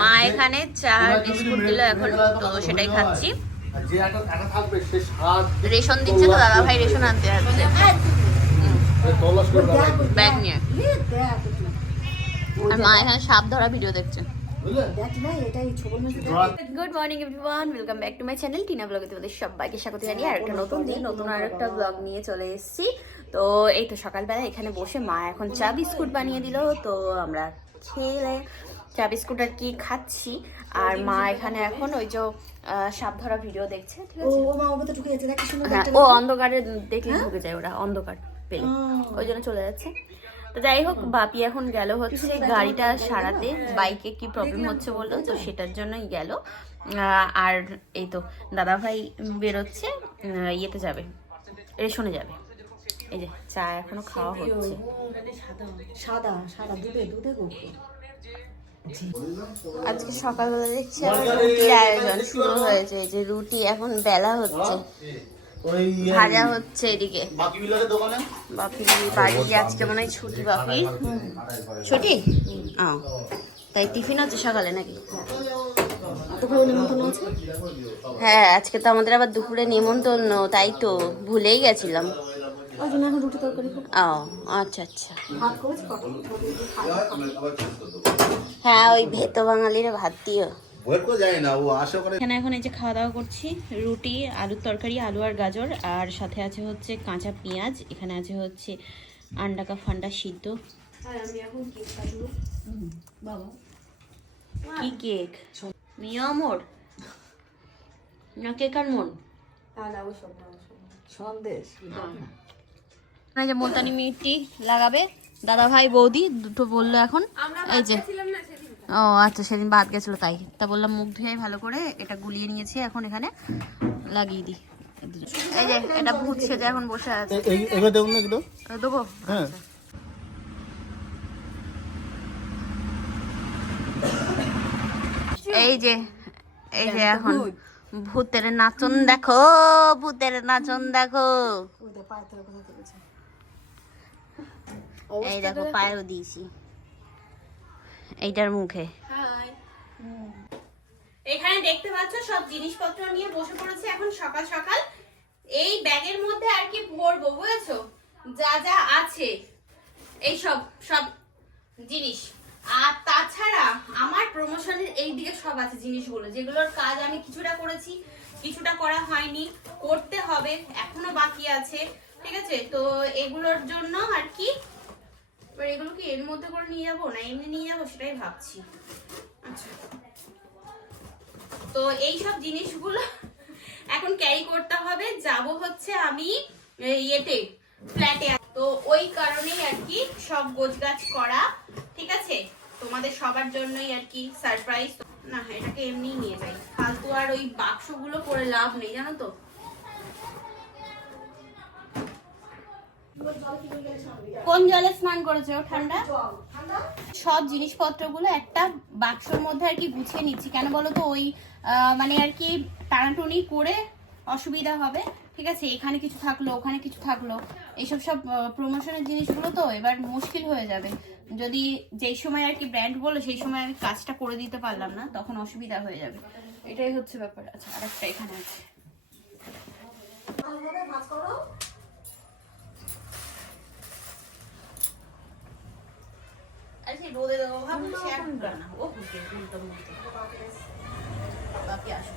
মা এখানে চা, বিস্কুট দিল এখন, তো সেটাই খাচ্ছি। রেশন দিচ্ছে তো দাদা ভাই, রেশন আনতে। ব্যাগ নিয়ে। আর মা এখানে সাপ ধরা ভিডিও দেখছে। Good morning everyone welcome back to my channel Tina ব্লগে তোমাদের সবাইকে স্বাগত জানিয়ে আর একটা নতুন দিন, নতুন আর একটা ব্লগ নিয়ে চলে এসেছি। তো এই তো সকালবেলা এখানে বসে মা এখন চা, বিস্কুট বানিয়ে দিল। তো আমরা খেলে চা বিস্কুট আর কি খাচ্ছি? আর মা এখানে এখন ওই যে সাপ ধরা ভিডিও দেখছে ঠিক ও আছে? ও মা ওকে ঢুকে যাচ্ছে। দেখ হ্যাঁ ও অন্ধকারে দেখলে ঢুকে যায় ওরা অন্ধকার পেলে। ওই জন্য চলে যাচ্ছে। তো যাই হোক বাপি এখন গেল হচ্ছে গাড়িটা সারাতে। বাইকে কি প্রবলেম হচ্ছে বলল তো? সেটার জন্যই গেল। আর এই তো দাদা ভাই বেরোচ্ছে ইয়েতে যাবে। রেশনে যাবে। এই যে চা এখনও খাওয়া হচ্ছে। সাদা সাদা দুধে দুধে গো আজকে সকালবেলা দেখছি রুটির আয়োজন শুরু হয়েছে, এই যে রুটি এখন বেলা হচ্ছে। ভাজা হচ্ছে এদিকে। বাকি বাপি বাড়ি আজকে মনে হয় ছুটি বাপির ছুটি? তাই টিফিন হচ্ছে সকালে নাকি? হ্যাঁ আজকে তো আমাদের আবার দুপুরে নিমন্ত্রণ, তাই তো ভুলেই গেছিলাম। ওই জন্য এখন রুটি তরকারি ও আচ্ছা আচ্ছা। হ্যাঁ ওই ভেতো বাঙালির ভাত দিও ওয়েট করে যায় না ও আশা করে। এখানে এখন এই যে খাওয়া দাওয়া করছি রুটি আলুর তরকারি আলু আর গাজর আর সাথে আছে হচ্ছে কাঁচা পেঁয়াজ এখানে আছে হচ্ছে আন্ডাকা ফান্ডা সিদ্ধ। কি কেক? মিয়ামোর না কেক আর মন সন্দেশ। যে মুলতানি মিষ্টি লাগাবে। দাদা ভাই বৌদি দুটো বলল এখন এই যে। ও আচ্ছা সেদিন বাদ গেছিল তাই। তা বললাম মুখ ধুয়ে ভালো করে এটা গুলিয়ে নিয়েছি এখন এখানে লাগিয়ে দিই। এই যে এটা ভূত সেজে এখন বসে আছে। এবার দেখুন না একটু দেবো? হ্যাঁ। এই যে এই যে এখন ভূতের নাচন দেখো ভূতের নাচন দেখো ওদের পায়ে তোরা কোথা তুলেছে এই দেখো পায়েও দিয়েছি। এইটার মুখে। এখানে দেখতে পাচ্ছ সব জিনিসপত্র নিয়ে বসে পড়েছে এখন সকাল সকাল। এই ব্যাগের মধ্যে আর কি ভরবো বুঝেছ? যা যা আছে এই সব সব জিনিস। আর তাছাড়া আমার প্রমোশনের এই দিকে সব আছে জিনিসগুলো যেগুলোর কাজ আমি কিছুটা করেছি কিছুটা করা হয়নি করতে হবে এখনও বাকি আছে ঠিক আছে? তো এগুলোর জন্য আর কি এবার এগুলো কি এর মধ্যে করে নিয়ে যাব না এমনি নিয়ে যাব সেটাই ভাবছি। আচ্ছা। তো এই সব জিনিসগুলো এখন ক্যারি করতে হবে। যাব হচ্ছে আমি ইয়েতে ফ্ল্যাটে তো ওই কারণেই আর কি সব গোছগাছ করা, ঠিক আছে? তোমাদের সবার জন্যই আর কি সারপ্রাইজ না, এটাকে এমনি নিয়ে যাই। ফালতু আর ওই বাক্সগুলো করে লাভ নেই, জানো তো? কোন জলে স্নান করেছে? ও ঠান্ডা? সব জিনিসপত্রগুলো একটা বাক্সর মধ্যে আর কি গুছিয়ে নিচ্ছি। কেন বলো তো? ওই মানে আর কি টানাটুনি করে অসুবিধা হবে। ঠিক আছে? এখানে কিছু থাকল, ওখানে কিছু থাকল। এইসব সব প্রমোশনের জিনিসগুলো তো এবার মুশকিল হয়ে যাবে। যদি যেই সময় আর কি ব্র্যান্ড বলো, সেই সময় আমি কাজটা করে দিতে পারলাম না, তখন অসুবিধা হয়ে যাবে। এটাই হচ্ছে ব্যাপার। আচ্ছা আরেকটা এখানে আছে। আরে রোদে দেবো না। ও উল্টো বাকি আসি।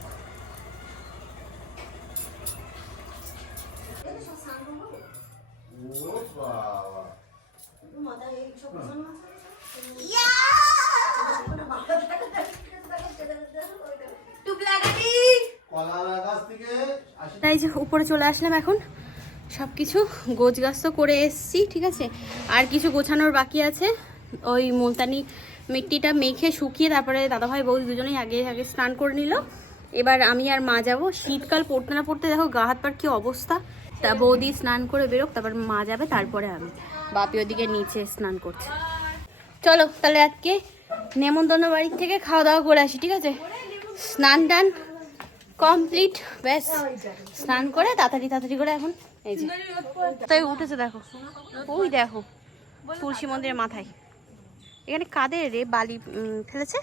তাই যে উপরে চলে আসলাম এখন। সব কিছু গোছ গাছ তো করে এসছি ঠিক আছে? আর কিছু গোছানোর বাকি আছে। ওই মুলতানি মিট্টিটা মেখে শুকিয়ে তারপরে দাদাভাই বৌদি দুজনেই আগে আগে স্নান করে নিল। এবার আমি আর মা যাব। শীতকাল পড়তে না পড়তে দেখো গা হাত পার কি অবস্থা। তা বৌদি স্নান করে বেরোক, তারপর মা যাবে, তারপরে আমি। বাপি ওদিকে নিচে স্নান করছে। চলো তাহলে আজকে নেমন্তন্ন বাড়ির থেকে খাওয়া দাওয়া করে আসি, ঠিক আছে? স্নান টান কমপ্লিট, ব্যাস। স্নান করে তাড়াতাড়ি তাড়াতাড়ি করে এখন, এই যে। তাই উঠেছে দেখো। ওই দেখো, তুলসী মন্দিরের মাথায়। এখানে কাদের রে? বালি ফেলেছে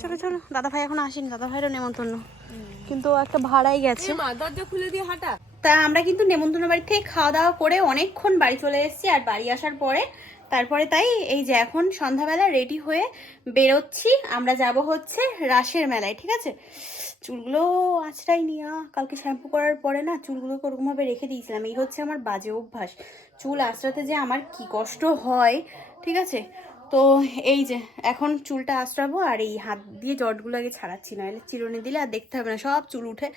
চলো চলো দাদা ভাই এখন আসেনি দাদা ভাইয়েরও নেমন্তন্ন। কিন্তু একটা ভাড়াই গেছে। দরজা খুলে দিয়ে হাঁটা। তা আমরা কিন্তু নেমন্তন্ন বাড়ি থেকে খাওয়া দাওয়া করে অনেকক্ষণ বাড়ি চলে এসেছি আর বাড়ি আসার পরে। তারপরে তাই এই যে এখন সন্ধ্যাবেলা রেডি হয়ে বেরোচ্ছি। আমরা যাব হচ্ছে রাসের মেলায় ঠিক আছে? চুলগুলো আছড়াই নিয়া কালকে শ্যাম্পু করার পরে না চুলগুলোকে ওরকমভাবে রেখে দিয়েছিলাম। এই হচ্ছে আমার বাজে অভ্যাস। চুল আঁচড়াতে যে আমার কি কষ্ট হয় ঠিক আছে? তো এই যে, এখন চুলটা আঁচড়াবো আর এই হাত দিয়ে জটগুলো আগে ছাড়াচ্ছি না এলে চিরুনি দিলে আর দেখতে হবে না, সব চুল উঠে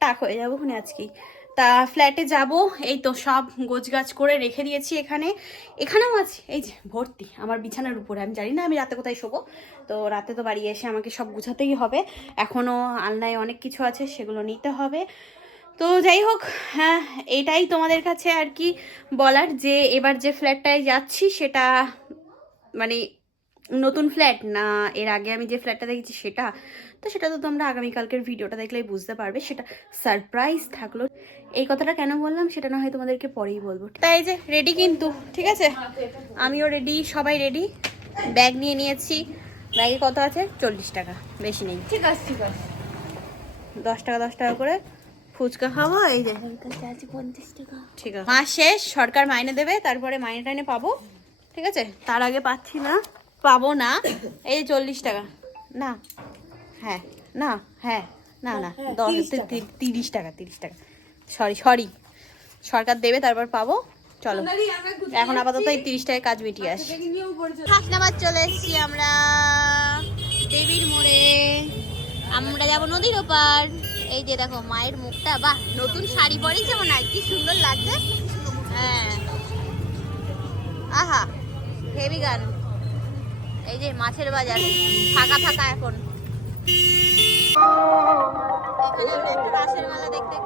টাক হয়ে যাব ওখানে আজকেই। তা ফ্ল্যাটে যাব, এই তো সব গোছগাছ করে রেখে দিয়েছি এখানে। এখানেও আছে, এই যে ভর্তি, আমার বিছানার উপরে, আমি জানি না আমি রাতে কোথায় শোবো। তো রাতে তো বাড়ি এসে আমাকে সব গুছাতেই হবে এখনও আলনায় অনেক কিছু আছে, সেগুলো নিতে হবে। তো যাই হোক হ্যাঁ এটাই তোমাদের কাছে আর কি বলার যে এবার যে ফ্ল্যাটটায় যাচ্ছি সেটা মানে নতুন ফ্ল্যাট না এর আগে আমি যে ফ্ল্যাটটা দেখেছি সেটা তো সেটা তো তোমরা আগামীকালকের ভিডিওটা দেখলেই বুঝতে পারবে সেটা সারপ্রাইজ থাকল। এই কথাটা কেন বললাম সেটা না হয় তোমাদেরকে পরেই বলব। তাই যে রেডি কিন্তু ঠিক আছে? আমিও রেডি সবাই রেডি ব্যাগ নিয়ে নিয়েছি। ব্যাগে কত আছে? চল্লিশ টাকা বেশি নেই। ঠিক আছে ঠিক আছে। দশ টাকা দশ টাকা করে ফুচকা খাওয়া এই যে। ঠিক আছে। মাস শেষ সরকার মাইনে দেবে তারপরে মাইনে টাইনে পাবো ঠিক আছে? তার আগে পাচ্ছি না। পাবো না। এই যে চল্লিশ টাকা। না। হ্যাঁ না হ্যাঁ না না হ্যাঁ, দশ 30 তিরিশ টাকা। তিরিশ টাকা সরি সরি। সরকার দেবে তারপর পাবো। চলো। এখন আপাতত এই তিরিশ টাকায় কাজ মিটিয়ে আসি। হাসনাবাদ চলে এসেছি আমরা। দেবীর মোড়ে। আমরা যাব নদীর ওপার। এই যে দেখো, মায়ের মুখটা, বাহ, নতুন শাড়ি পরেছে মনে হয়, কি সুন্দর লাগছে। হ্যাঁ। আহা হেভি গান। এই যে মাছের বাজার, ফাঁকা ফাঁকা এখন। এখানে আমরা একটু দেখতে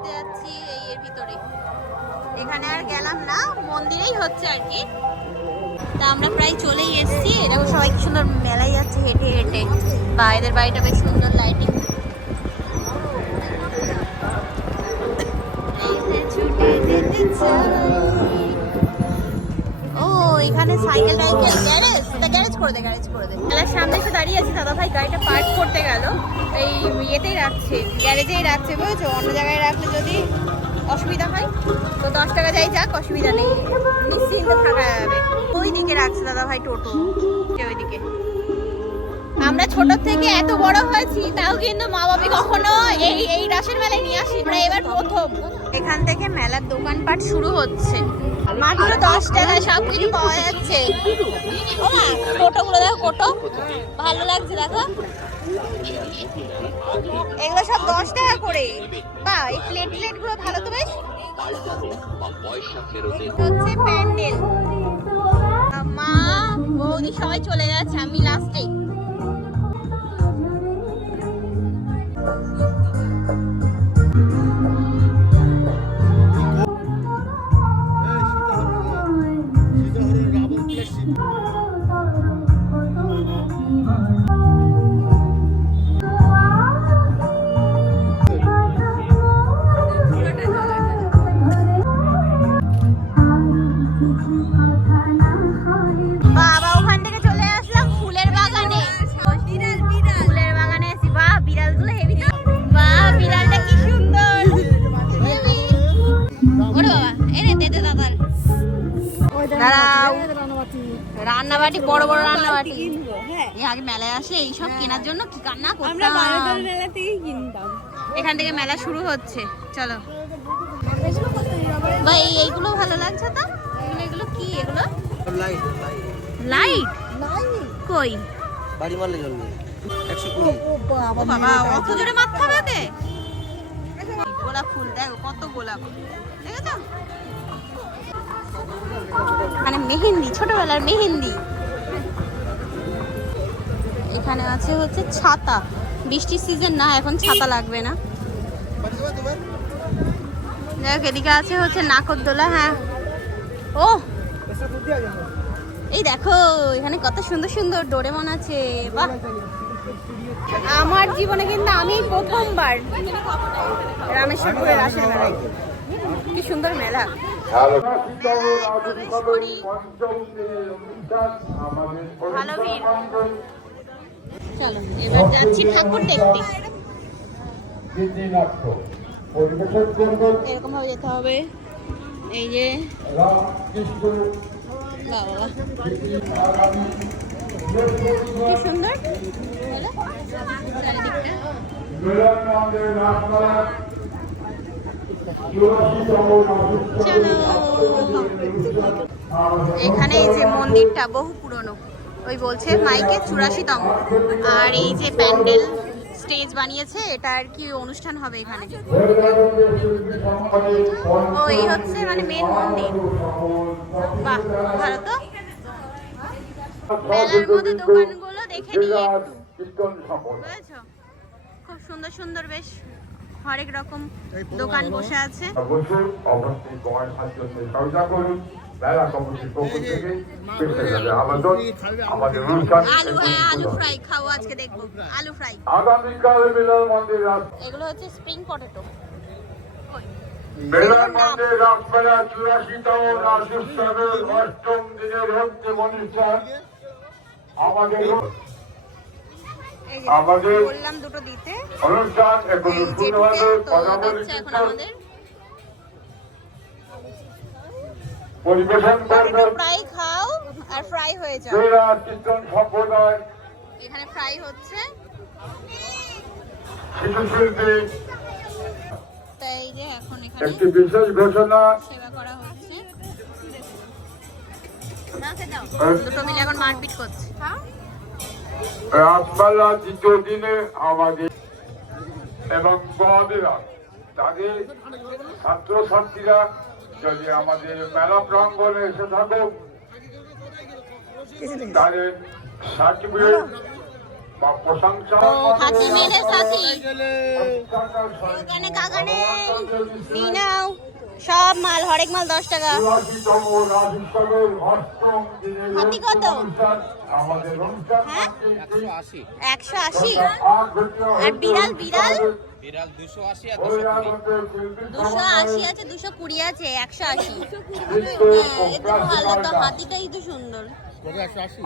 এই এর ভিতরে। এখানে আর গেলাম না, মন্দিরেই হচ্ছে আর কি। তা আমরা প্রায় চলেই এসেছি। এরকম সবাই কি সুন্দর মেলায় যাচ্ছে, হেঁটে হেঁটে। বা এদের বাড়িটা বেশ সুন্দর লাইটিং ও, এখানে সাইকেল টাইকেল গ্যারেজ তা গ্যারেজ করে দে গ্যারেজ করে দে। সামনে এসে দাঁড়িয়ে আছি দাদা ভাই গাড়িটা পার্ক করতে গেল। এই ইয়েতেই রাখছে গ্যারেজেই রাখছে, বুঝেছ? অন্য জায়গায় রাখলে যদি অসুবিধা হয়। তো দশ টাকা যাই যাক, অসুবিধা নেই। নিশ্চিন্তে থাকা যাবে। ওই দিকে রাখছে দাদা ভাই টোটো ওইদিকে। আমরা ছোট থেকে এত বড় হয়েছি, তাও কিন্তু মা বাবা কখনো এই এই রাসের মেলায় নিয়ে আসি আমরা এবার প্রথম। এখান থেকে মেলার দোকানপাট শুরু হচ্ছে। মাত্র দশ টাকায় সব কিছু পাওয়া যাচ্ছে। ও মা কোটোগুলো দেখো কোটো ভালো লাগছে, দেখো। এগুলো সব দশ টাকা করে। বা, এই প্লেট প্লেটগুলো ভালো তো বেশ? মা, বৌদি সবাই চলে যাচ্ছে আমি লাস্টে রান্নাবাটি বড় বড় রান্নাবাটি। এই আগে মেলায় আসলে এইসব কেনার জন্য কি কান্না করতাম। মেলা থেকেই কিনতাম। এখান থেকে মেলা শুরু হচ্ছে চলো। ভাই এইগুলো ভালো লাগছে তো? এগুলো এগুলো কি? এগুলো? Light light. কই? বাড়ি মারলে জ্বলবে একশো কুড়ি। ও বাবা অত জোরে মাথা গোলাপ ফুল দেখো কত গোলাপ। দেখেছ? মানে মেহেন্দি ছোটবেলার মেহেন্দি। এখানে আছে হচ্ছে ছাতা। বৃষ্টির সিজন না এখন ছাতা লাগবে না। দেখ এদিকে আছে হচ্ছে নাকরদোলা হ্যাঁ। ও! এই দেখো এখানে কত সুন্দর সুন্দর ডোরেমন আছে বাহ। আমার জীবনে কিন্তু আমি প্রথমবার রামেশ্বরপুরের রাসের মেলায় কি সুন্দর মেলা। ভালো ভিড় চলো এবার যাচ্ছি ঠাকুর দেখতে। গীতিনাট্য এরকম ভাবে যেতে হবে। এই যে বাবা। কি সুন্দর। এখানে এই যে মন্দিরটা বহু পুরনো। ওই বলছে মাইকে চুরাশিতম। আর এই যে প্যান্ডেল স্টেজ বানিয়েছে, এটা আর কি অনুষ্ঠান হবে এখানে? ও, এই হচ্ছে মানে মেন মন্দির। বাহ, ভালো তো। মেলার মধ্যে দোকানগুলো দেখে নিই একটু। বুঝেছ? খুব সুন্দর সুন্দর বেশ হরেক রকম দোকান বসে আছে। বসুন অবশ্যই তোমার সাহায্য করুন। মেলা কমিটির পক্ষ থেকে যাবে। আবেদন আমাদের অনুষ্ঠান আলু হ্যাঁ ফ্রাই খাও আজকে দেখব। আলু ফ্রাই। আগামীকাল মিলন মন্দির রাত। এগুলো হচ্ছে স্প্রিং পটেটো মিলন মন্দির রাতবেলা চুরাশিতম রাজ অষ্টম দিনের অন্তিম অনুষ্ঠান আমাদের আমাদের বললাম দুটো দিতে। অনুষ্ঠান এখন শুরু হবে কথা এখন আমাদের। পরিবেশন করবেন। ফ্রাই খাও আর ফ্রাই হয়ে যাও। ক্রীড়া সম্প্রদায়। এখানে ফ্রাই হচ্ছে। শিশু শিল্পী। তাই যে এখন এখানে একটি বিশেষ ঘোষণা। সেবা করা হচ্ছে। দুটো মিলে এখন মারপিট করছে। রাতবেলা দ্বিতীয় দিনে আমাদের এবং তাদের ছাত্রছাত্রীরা যদি আমাদের মেলা প্রাঙ্গণে এসে থাকো তাদের সার্টিফিকেট বা প্রশংসা হাতি মেরে সাথী এখানে কাকা নিয়ে নাও। সব মাল হরেক মাল দশ টাকা। হাতি কত? হ্যাঁ? একশো আশি। আর বিড়াল বিড়াল? বিড়াল দুশো আশি আর দুশো আশি আছে দুশো কুড়ি আছে একশো আশি। হ্যাঁ এ ভালো তো হাতিটাই তো সুন্দর।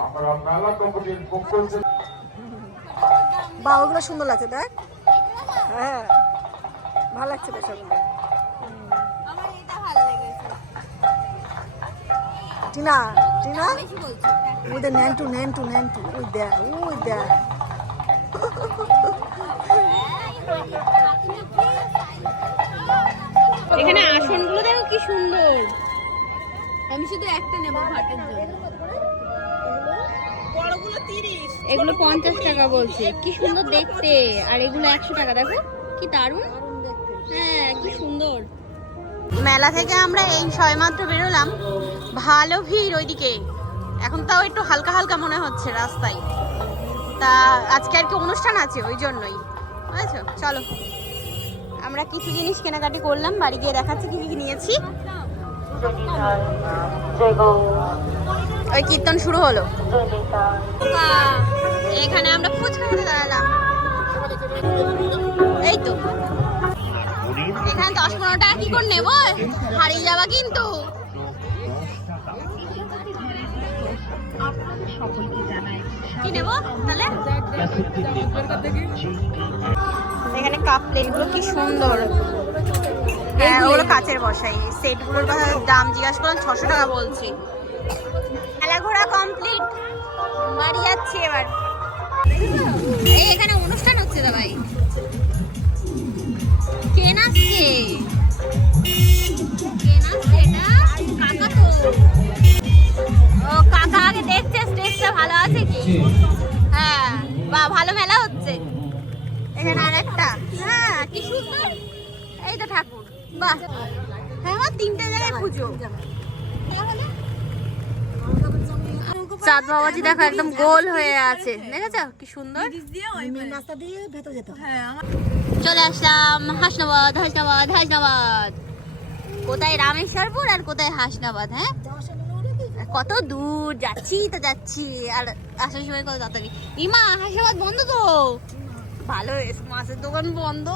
আমরা মেলা কমিটির পক্ষ থেকে বা ওগুলো সুন্দর লাগছে দেখ। হ্যাঁ ভালো লাগছে বেশ ওগুলো আমার এটা ভালো লেগেছে। টিনা টিনা? বলছি ওদের নেন টু নেন টু নেন টু ওই দেখ ওই দেখ। এখানে আসনগুলো দেখো কি সুন্দর। আমি শুধু একটা নেব ঘাটের জন্য। এগুলো পঞ্চাশ টাকা বলছে। কি সুন্দর দেখতে। আর এগুলো একশো টাকা, দেখো। কি দারুণ। হ্যাঁ কি সুন্দর। মেলা থেকে আমরা এই সবেমাত্র বেরোলাম। ভালো ভিড় ওইদিকে। এখন তাও একটু হালকা হালকা মনে হচ্ছে রাস্তায়। তা আজকে আর কি অনুষ্ঠান আছে ওই জন্যই। বুঝেছ চলো। আমরা কিছু জিনিস কেনাকাটি করলাম, বাড়ি গিয়ে দেখাচ্ছি কি কি নিয়েছি। ওই কীর্তন শুরু হলো। এখানে আমরা ফুচকা খেতে দাঁড়ালাম। এই তো। এখানে দশ পনেরো টাকা কি করে নেব? হারিয়ে যাবা কিন্তু। কি নেব তাহলে? এখানে কাপ প্লেটগুলো কি সুন্দর। হ্যাঁ ওগুলো কাচের বসাই। সেটগুলোর কথা দাম জিজ্ঞাসা করলাম ছশো টাকা বলছি। খেলা ঘোরা কমপ্লিট বাড়ি যাচ্ছি এবার। এই এখানে অনুষ্ঠান হচ্ছে দাদাই কে নাচছে? ভালো আছে কি? হ্যাঁ বা ভালো মেলা হচ্ছে। এখানে আরেকটা। হ্যাঁ কি সুন্দর। এই তো ঠাকুর। বাহ। হ্যাঁ তিনটে জায়গায় পুজো। চাঁদ বাবাজি দেখো একদম গোল হয়ে আছে। দেখেছ? কি সুন্দর। চলে আসলাম হাসনাবাদ হাসনাবাদ হাসনাবাদ। কোথায় রামেশ্বরপুর আর কোথায় হাসনাবাদ হ্যাঁ? কত দূর যাচ্ছি তো যাচ্ছি, আর আসার সময় কত তাড়াতাড়ি ইমা, হাসনাবাদ বন্ধ তো? ভালো, মাছের দোকান বন্ধ।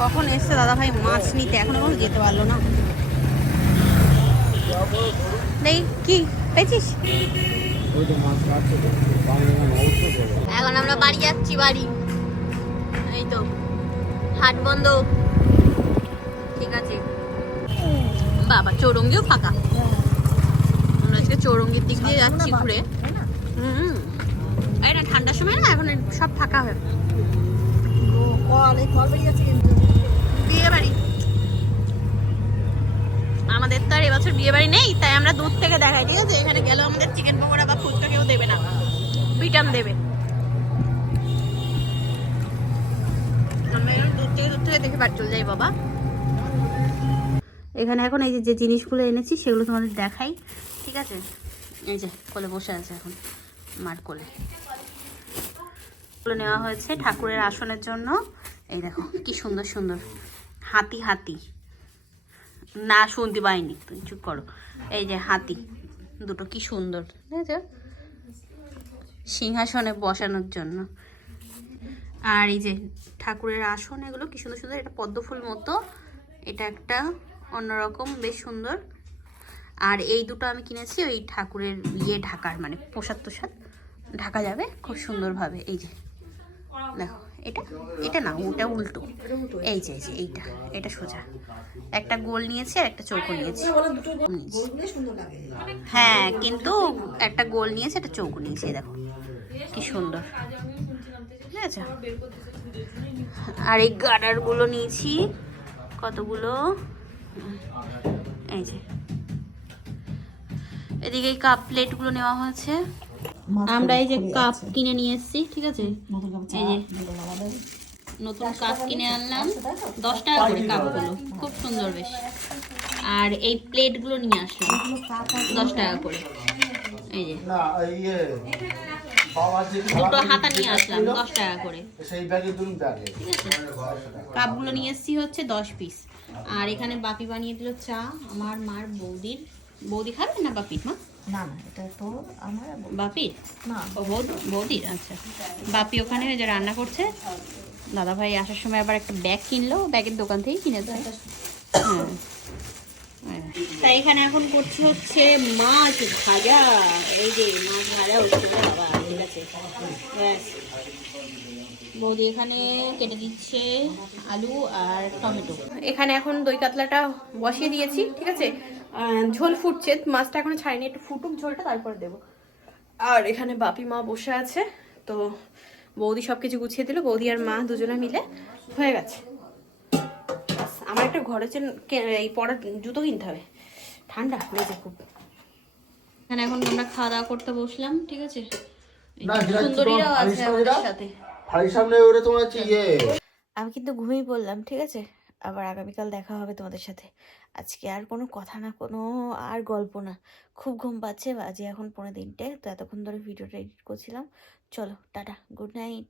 কখন এসছে দাদা ভাই মাছ নিতে? এখনও কোনো যেতে পারল না। দেখি কি পেয়েছিস? এখন আমরা বাড়ি যাচ্ছি, বাড়ি। এই তো, হাট বন্ধ। ঠিক আছে। বাবা চৌরঙ্গিও ফাঁকা। আমরা আজকে চৌরঙ্গির দিক দিয়ে যাচ্ছি ঘুরে। হুম। এই না ঠান্ডার সময় না এখন সব ফাঁকা হয়। বিয়ে বাড়ি আমাদের তো আর এবছর বিয়ে বাড়ি নেই তাই আমরা দূর থেকে দেখাই ঠিক আছে? এখানে গেলেও আমাদের চিকেন পকোড়া বা ফুচকা কেউ দেবে না। বিটাম দেবে। আমরা দূর থেকে দূর থেকে দেখে বাড়ি চলে যাই বাবা। এখানে এখন এই যে জিনিসগুলো এনেছি সেগুলো তোমাদের দেখাই, ঠিক আছে? এই যে, কোলে বসে আছে এখন মার কোলে। এগুলো নেওয়া হয়েছে ঠাকুরের আসনের জন্য। এই দেখো, কি সুন্দর সুন্দর। হাতি হাতি। না, শুনতে পাইনি। তুমি চুপ করো। এই যে, হাতি। দুটো কি সুন্দর, দেখেছ? সিংহাসনে বসানোর জন্য। আর এই যে, ঠাকুরের আসন, এগুলো কি সুন্দর সুন্দর। এটা পদ্মফুল মতো। এটা একটা অন্যরকম, বেশ সুন্দর। আর এই দুটো আমি কিনেছি ওই ঠাকুরের ইয়ে ঢাকার মানে প্রসাদ তোসাদ ঢাকা যাবে খুব সুন্দরভাবে, এই যে। দেখো, এটা এটা না, ওটা উল্টো। এই যে এই যে, এইটা, এটা সোজা। একটা গোল নিয়েছি আর একটা চৌকো নিয়েছি। হ্যাঁ কিন্তু একটা গোল নিয়েছে, একটা চৌকো নিয়েছি দেখো। কি সুন্দর। ঠিক আছে? আর এই গার্ডারগুলো নিয়েছি। কতগুলো? এই যে। এদিকে এই কাপ প্লেটগুলো নেওয়া হয়েছে। আমরা এই যে কাপ কিনে নিয়ে এসেছি ঠিক আছে? এই যে। নতুন কাপ কিনে আনলাম। দশ টাকা করে কাপগুলো খুব সুন্দর বেশ। আর এই প্লেটগুলো নিয়ে আসলাম। দশ টাকা করে। এই যে। দুটো হাতা নিয়ে আসলাম দশ টাকা করে। ঠিক আছে। কাপগুলো নিয়ে এসেছি হচ্ছে দশ পিস আর এখানে বাপি বানিয়ে দিল চা আমার মার বৌদির। বৌদি খাবে না বাপির মা? না না এটা তো আমার বাপির? না। ও বৌদির? আচ্ছা। বাপি ওখানে ওই যে রান্না করছে। দাদা ভাই আসার সময় আবার একটা ব্যাগ কিনলো ব্যাগের দোকান থেকেই কিনেছে হ্যাঁ। হ্যাঁ। তাই এখানে এখন করছি হচ্ছে মাছ ভাজা। এই যে মাছ ভাজা হচ্ছে বাবা ঠিক আছে। ব্যাস। বৌদি এখানে কেটে দিচ্ছে আলু আর টমেটো। এখানে এখন দই কাতলাটা বসিয়ে দিয়েছি ঠিক আছে? ঝোল ফুটছে মাছটা এখন ছাড়িনি একটু ফুটুক ঝোলটা তারপর দেবো। আর এখানে বাপি মা বসে আছে তো বৌদি সব কিছু গুছিয়ে দিল বৌদি আর মা দুজনে মিলে হয়ে গেছে। আমার একটা ঘরে এই পড়ার জুতো কিনতে হবে। ঠান্ডা মেঝে খুব। এখানে এখন আমরা খাওয়া দাওয়া করতে বসলাম ঠিক আছে? সুন্দরীরাও আছে আমাদের সাথে। সামনে তোমার ইয়ে? আমি কিন্তু ঘুমিয়ে পড়লাম, ঠিক আছে? আবার আগামীকাল দেখা হবে তোমাদের সাথে। আজকে আর কোনো কথা না, কোনো আর গল্প না। খুব ঘুম পাচ্ছে, বাজে এখন পনেরো দিনটে তো এতক্ষণ ধরে ভিডিওটা এডিট করছিলাম। চলো, টাটা, গুড নাইট।